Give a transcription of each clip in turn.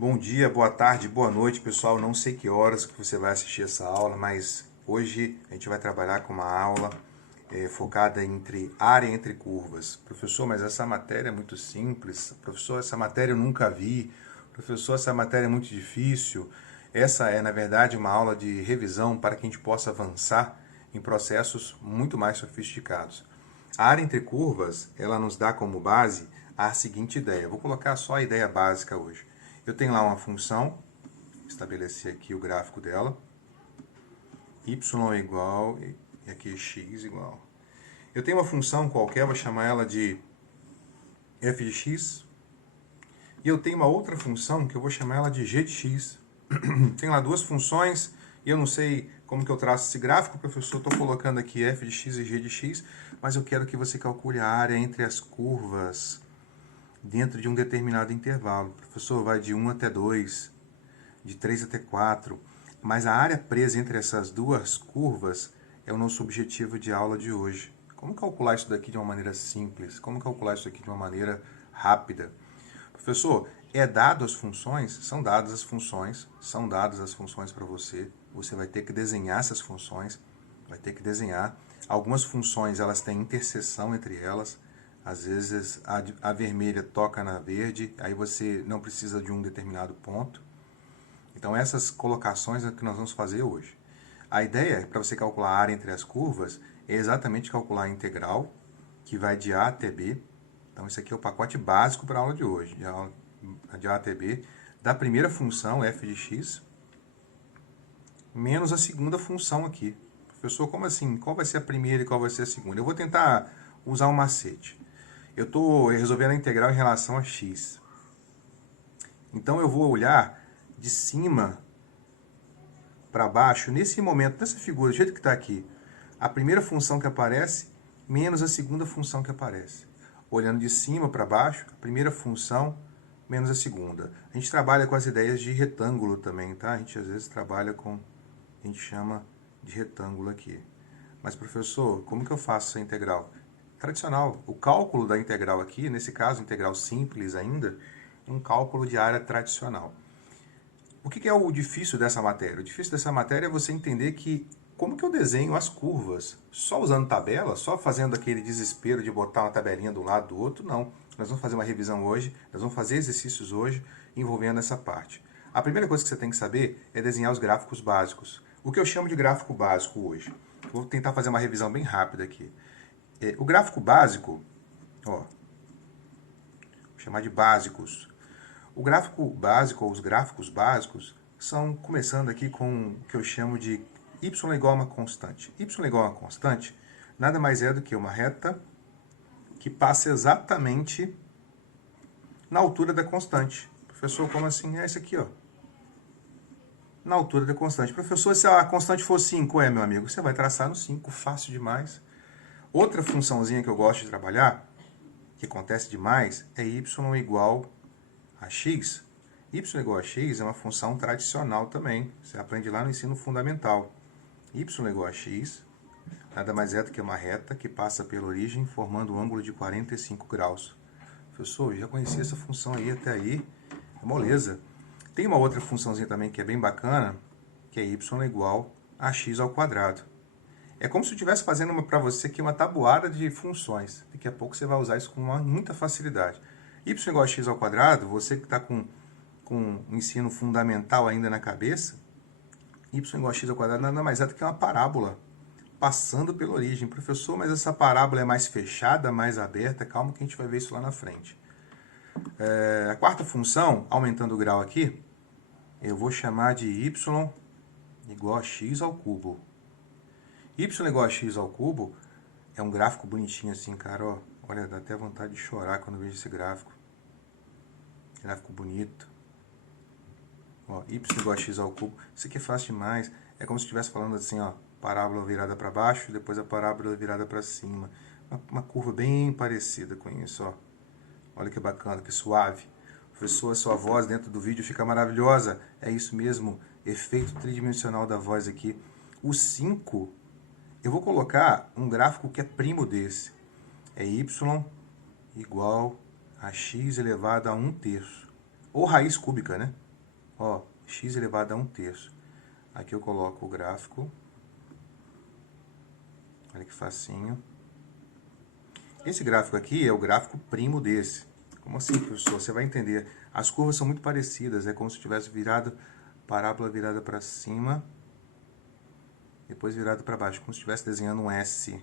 Bom dia, boa tarde, boa noite, pessoal. Não sei que horas que você vai assistir essa aula, mas hoje a gente vai trabalhar com uma aula focada entre área entre curvas. Professor, mas essa matéria é muito simples. Professor, essa matéria eu nunca vi. Professor, essa matéria é muito difícil. Essa é, na verdade, uma aula de revisão para que a gente possa avançar em processos muito mais sofisticados. A área entre curvas, ela nos dá como base a seguinte ideia. Vou colocar só a ideia básica hoje. Eu tenho lá uma função, estabelecer aqui o gráfico dela, y igual, e aqui x igual. Eu tenho uma função qualquer, vou chamar ela de f de x, e eu tenho uma outra função que eu vou chamar ela de g de x. Tem lá duas funções, e eu não sei como que eu traço esse gráfico, professor, estou colocando aqui f de x e g de x, mas eu quero que você calcule a área entre as curvas dentro de um determinado intervalo. Professor, vai de 1 até 2, de 3 até 4, mas a área presa entre essas duas curvas é o nosso objetivo de aula de hoje. Como calcular isso daqui de uma maneira simples? Como calcular isso aqui de uma maneira rápida? Professor, é dado as funções? São dadas as funções para você. Você vai ter que desenhar essas funções, vai ter que desenhar. Algumas funções, elas têm interseção entre elas. Às vezes a vermelha toca na verde, aí você não precisa de um determinado ponto. Então essas colocações é que nós vamos fazer hoje. A ideia para você calcular a área entre as curvas é exatamente calcular a integral, que vai de A até B. Então esse aqui é o pacote básico para a aula de hoje, de A até B, da primeira função, f de x, menos a segunda função aqui. Professor, como assim? Qual vai ser a primeira e qual vai ser a segunda? Eu vou tentar usar um macete. Eu estou resolvendo a integral em relação a x. Então eu vou olhar de cima para baixo, nesse momento, nessa figura, do jeito que está aqui, a primeira função que aparece menos a segunda função que aparece. Olhando de cima para baixo, a primeira função menos a segunda. A gente trabalha com as ideias de retângulo também, tá? A gente às vezes trabalha com, a gente chama de retângulo aqui. Mas professor, como que eu faço essa integral? Tradicional. O cálculo da integral aqui, nesse caso, integral simples ainda, é um cálculo de área tradicional. O que é o difícil dessa matéria? O difícil dessa matéria é você entender que como que eu desenho as curvas? Só usando tabela? Só fazendo aquele desespero de botar uma tabelinha de um lado do outro? Não. Nós vamos fazer uma revisão hoje, nós vamos fazer exercícios hoje envolvendo essa parte. A primeira coisa que você tem que saber é desenhar os gráficos básicos. O que eu chamo de gráfico básico hoje? Vou tentar fazer uma revisão bem rápida aqui. O gráfico básico, ó, vou chamar de básicos. O gráfico básico, ou os gráficos básicos, são começando aqui com o que eu chamo de y igual a uma constante. Y igual a uma constante nada mais é do que uma reta que passa exatamente na altura da constante. Professor, como assim? É isso aqui, ó. Na altura da constante. Professor, se a constante for 5, meu amigo, você vai traçar no 5, fácil demais. Outra funçãozinha que eu gosto de trabalhar, que acontece demais, é y igual a x. Y igual a x é uma função tradicional também. Você aprende lá no ensino fundamental. Y igual a x nada mais é do que uma reta que passa pela origem formando um ângulo de 45 graus. Professor, eu já conhecia essa função aí até aí. É moleza. Tem uma outra funçãozinha também que é bem bacana, que é y igual a x ao quadrado. É como se eu estivesse fazendo para você aqui uma tabuada de funções. Daqui a pouco você vai usar isso com muita facilidade. Y igual a x ao quadrado, você que está com o ensino fundamental ainda na cabeça, y igual a x ao quadrado nada mais é do que uma parábola passando pela origem. Professor, mas essa parábola é mais fechada, mais aberta? Calma que a gente vai ver isso lá na frente. A quarta função, aumentando o grau aqui, eu vou chamar de y igual a x ao cubo. Y igual a x ao cubo é um gráfico bonitinho assim, cara, ó. Olha, dá até vontade de chorar quando eu vejo esse gráfico. Gráfico bonito. Ó, y igual a x ao cubo. Isso aqui é fácil demais. É como se estivesse falando assim, ó, parábola virada para baixo, depois a parábola virada para cima. Uma curva bem parecida com isso, ó. Olha que bacana, que suave. Professor, a sua voz dentro do vídeo fica maravilhosa. É isso mesmo, efeito tridimensional da voz aqui. O 5, eu vou colocar um gráfico que é primo desse. É y igual a x elevado a 1/3. Ou raiz cúbica, né? Ó, x elevado a 1/3. Aqui eu coloco o gráfico. Olha que facinho. Esse gráfico aqui é o gráfico primo desse. Como assim, professor? Você vai entender. As curvas são muito parecidas. É como se tivesse virado, parábola virada para cima, depois virado para baixo. Como se estivesse desenhando um S.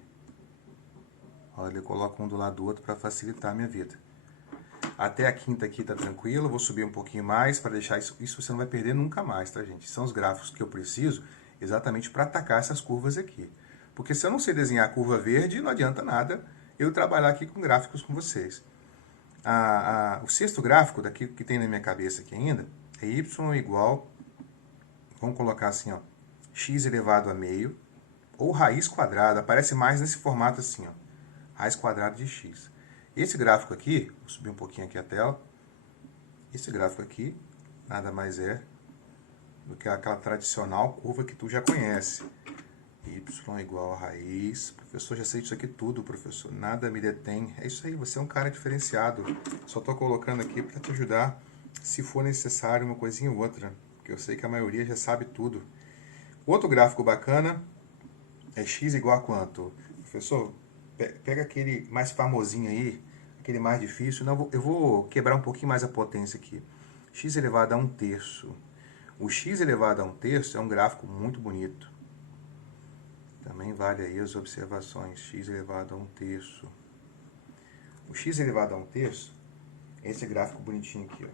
Olha, eu coloco um do lado do outro para facilitar a minha vida. Até a quinta aqui tá tranquilo. Vou subir um pouquinho mais para deixar isso. Isso você não vai perder nunca mais, tá, gente? São os gráficos que eu preciso exatamente para atacar essas curvas aqui. Porque se eu não sei desenhar a curva verde, não adianta nada eu trabalhar aqui com gráficos com vocês. O sexto gráfico daqui que tem na minha cabeça aqui ainda é y igual, vamos colocar assim, ó, x elevado a meio, ou raiz quadrada, aparece mais nesse formato assim, ó, raiz quadrada de x. Esse gráfico aqui, vou subir um pouquinho aqui a tela, esse gráfico aqui nada mais é do que aquela tradicional curva que tu já conhece. Y igual a raiz. Professor, já sei disso aqui tudo, professor. Nada me detém. É isso aí, você é um cara diferenciado. Só estou colocando aqui para te ajudar, se for necessário, uma coisinha ou outra. Porque eu sei que a maioria já sabe tudo. Outro gráfico bacana é x igual a quanto? Professor, pega aquele mais famosinho aí, aquele mais difícil. Não, eu vou quebrar um pouquinho mais a potência aqui. X elevado a 1/3. O x elevado a 1/3 é um gráfico muito bonito. Também vale aí as observações. X elevado a 1/3. O x elevado a 1/3 é esse gráfico bonitinho aqui, ó.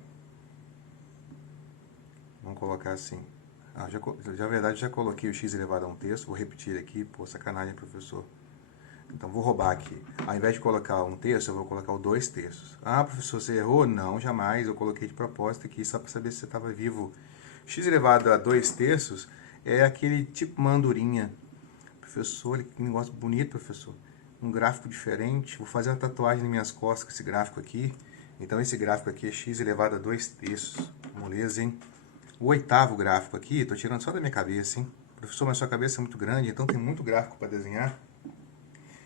Vamos colocar assim. Na verdade, já coloquei o x elevado a 1/3. Vou repetir aqui. Pô, sacanagem, professor. Então, vou roubar aqui. Ao invés de colocar 1/3, eu vou colocar o 2/3. Ah, professor, você errou? Não, jamais. Eu coloquei de propósito aqui, só para saber se você estava vivo. X elevado a 2/3 é aquele tipo uma andorinha. Professor, que negócio bonito, professor. Um gráfico diferente. Vou fazer uma tatuagem nas minhas costas com esse gráfico aqui. Então, esse gráfico aqui é x elevado a 2/3. Moleza, hein? O oitavo gráfico aqui, tô tirando só da minha cabeça, hein? Professor, mas sua cabeça é muito grande, então tem muito gráfico para desenhar.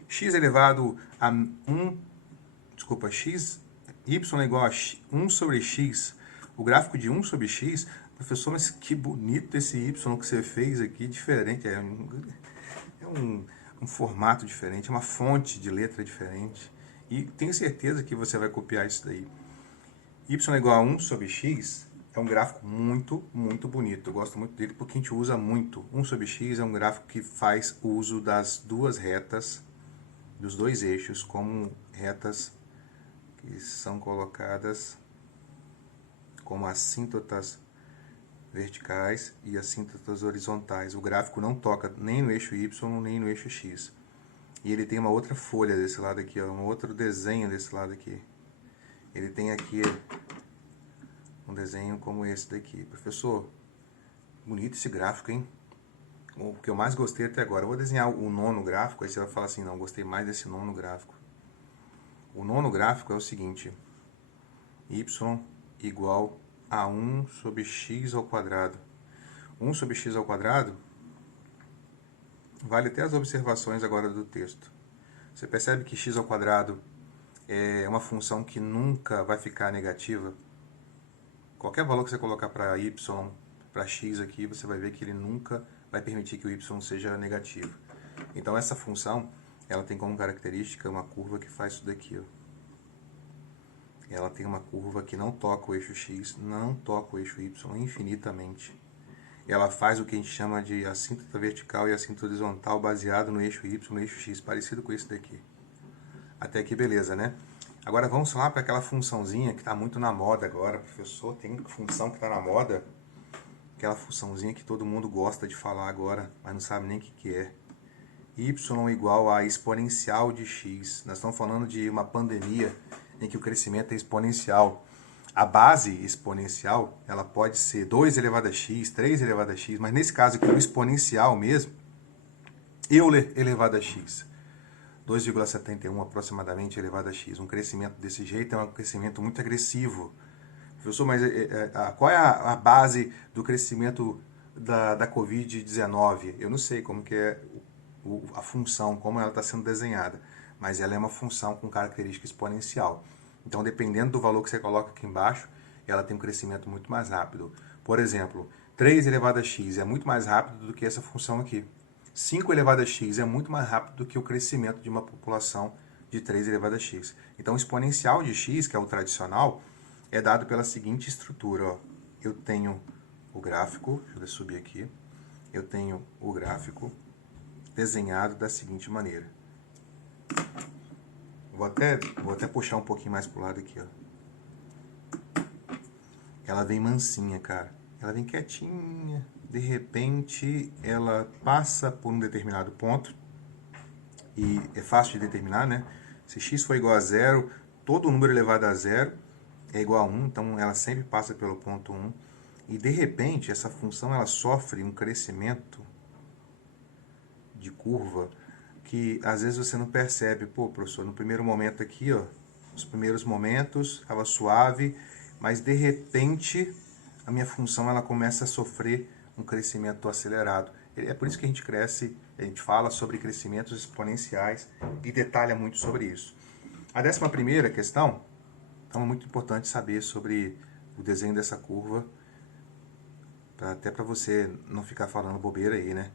X elevado a 1... Desculpa, x... Y é igual a 1 sobre x. O gráfico de 1 sobre x... Professor, mas que bonito esse Y que você fez aqui, diferente. É um formato diferente, uma fonte de letra diferente. E tenho certeza que você vai copiar isso daí. Y é igual a 1 sobre x é um gráfico muito, muito bonito. Eu gosto muito dele porque a gente usa muito. 1 sobre x é um gráfico que faz uso das duas retas, dos dois eixos, como retas que são colocadas como assíntotas verticais e assíntotas horizontais. O gráfico não toca nem no eixo Y, nem no eixo X. E ele tem uma outra folha desse lado aqui, ó, um outro desenho desse lado aqui. Ele tem aqui um desenho como esse daqui. Professor, bonito esse gráfico, hein? O que eu mais gostei até agora. Eu vou desenhar o nono gráfico, aí você vai falar assim, não, gostei mais desse nono gráfico. O nono gráfico é o seguinte. Y igual a 1 sobre x ao quadrado. 1 sobre x ao quadrado vale até as observações agora do texto. Você percebe que x ao quadrado é uma função que nunca vai ficar negativa? Qualquer valor que você colocar para y, para x aqui, você vai ver que ele nunca vai permitir que o y seja negativo. Então essa função, ela tem como característica uma curva que faz isso daqui, ó. Ela tem uma curva que não toca o eixo x, não toca o eixo y infinitamente. Ela faz o que a gente chama de assíntota vertical e assíntota horizontal baseado no eixo y, no eixo x, parecido com esse daqui. Até aqui beleza, né? Agora vamos lá para aquela funçãozinha que está muito na moda agora, professor. Tem função que está na moda, aquela funçãozinha que todo mundo gosta de falar agora, mas não sabe nem o que é. Y igual a exponencial de x. Nós estamos falando de uma pandemia em que o crescimento é exponencial. A base exponencial, ela pode ser 2 elevado a x, 3 elevado a x, mas nesse caso aqui, o exponencial mesmo, Euler elevado a x. 2,71 aproximadamente elevado a x. Um crescimento desse jeito é um crescimento muito agressivo. Professor, mas qual é a base do crescimento da Covid-19? Eu não sei como que é a função, como ela está sendo desenhada, mas ela é uma função com característica exponencial. Então, dependendo do valor que você coloca aqui embaixo, ela tem um crescimento muito mais rápido. Por exemplo, 3 elevado a x é muito mais rápido do que essa função aqui. 5 elevado a x é muito mais rápido do que o crescimento de uma população de 3 elevado a x. Então, o exponencial de x, que é o tradicional, é dado pela seguinte estrutura. Ó. Eu tenho o gráfico, deixa eu subir aqui, eu tenho o gráfico desenhado da seguinte maneira. Vou até puxar um pouquinho mais pro lado aqui, ó. Ela vem mansinha, cara. Ela vem quietinha. De repente, ela passa por um determinado ponto. E é fácil de determinar, né? Se x for igual a zero, todo número elevado a zero é igual a 1. Então, ela sempre passa pelo ponto 1. E, de repente, essa função ela sofre um crescimento de curva que, às vezes, você não percebe. Pô, professor, no primeiro momento aqui, ó, os primeiros momentos, estava suave, mas, de repente, a minha função ela começa a sofrer um crescimento acelerado. É por isso que a gente cresce, a gente fala sobre crescimentos exponenciais e detalha muito sobre isso. A 11ª questão, então é muito importante saber sobre o desenho dessa curva, até para você não ficar falando bobeira aí, né?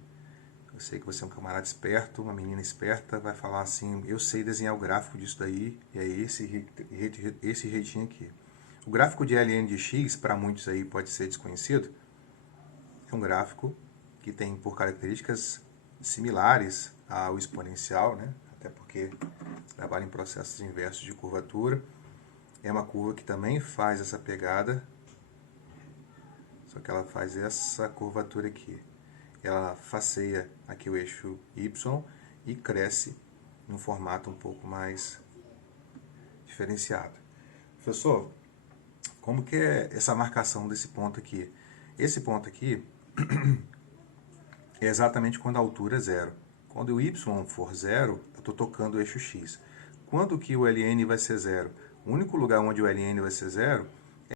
Eu sei que você é um camarada esperto, uma menina esperta, vai falar assim, eu sei desenhar o gráfico disso daí, e é esse jeitinho aqui. O gráfico de ln de x, para muitos aí pode ser desconhecido, é um gráfico que tem por características similares ao exponencial, né? Até porque trabalha em processos inversos de curvatura. É uma curva que também faz essa pegada, só que ela faz essa curvatura aqui. Ela faceia aqui o eixo y e cresce em um formato um pouco mais diferenciado. Professor, como que é essa marcação desse ponto aqui? Esse ponto aqui é exatamente quando a altura é zero. Quando o y for zero, eu estou tocando o eixo x. Quando que o ln vai ser zero? O único lugar onde o ln vai ser zero